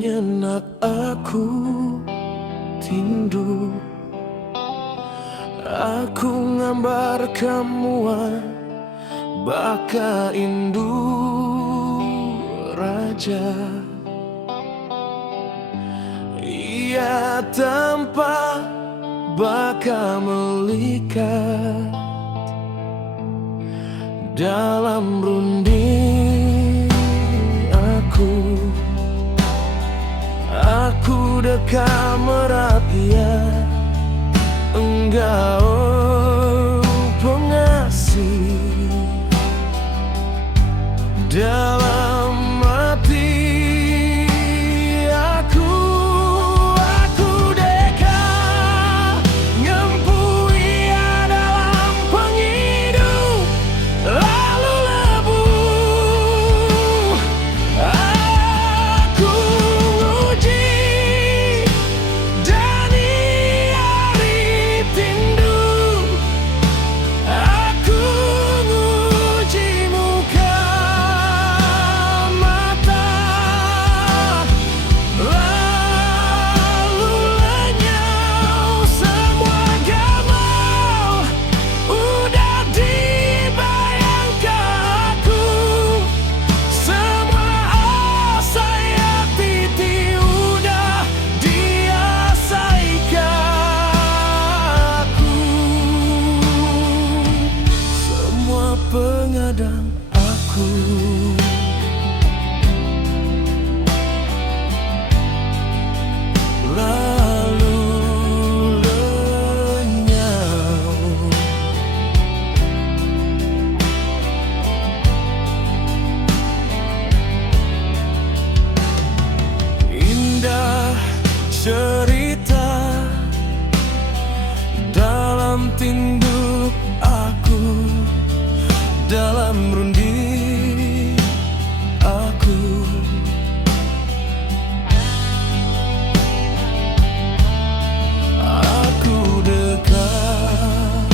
penyenak aku tindu. Aku ngambar kamuan baka indu raja. Ia tanpa baka melikat dalam runding aku dekat merapian engkau pengasih dalam hati aku dekat ngempui dalam penghidup lalu lebu aku uji dan hari tindu aku uji muka mata lalu lenyau semua gamal udah dibayangkan aku semua asa yang titi udah diasaikan aku semua pengadang aku lalu lenyau. Indah cerita dalam tinduk aku, dalam runding aku. Aku dekat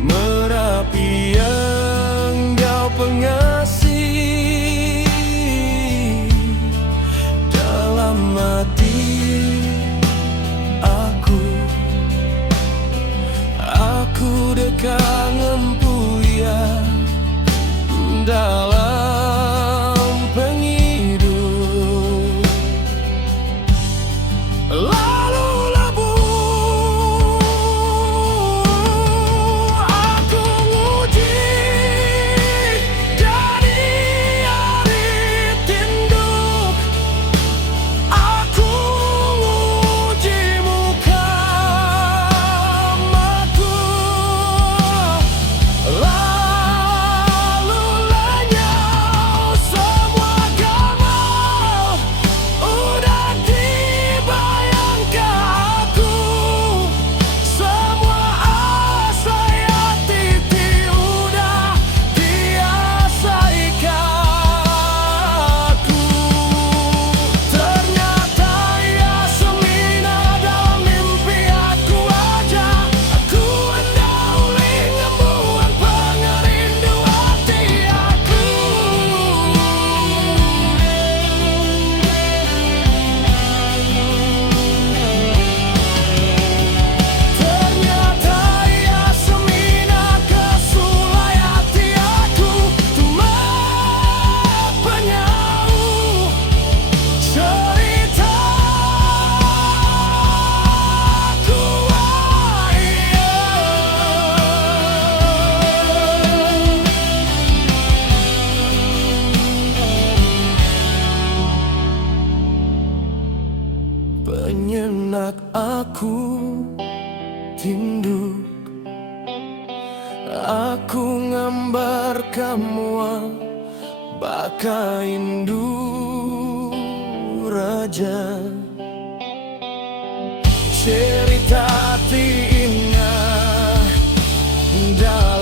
merapi engkau pengasih dalam hati aku dekat ngempuyan dalam penghidup lalu lebu aku uji dari hari tinduk aku uji muka matu lalu lenyau semua gamal udah dibayangkan aku semua asa yang titi udah diasaikan aku ternyata ia semina dalam mimpi aku aja aku endahuli ngembuan pengerindu hati aku ternyata ia semina kesulai hati aku cuma penyau cerita aku penyenak aku tinduk aku ngambar kamuan baka indu raja cerita ti ingat dalam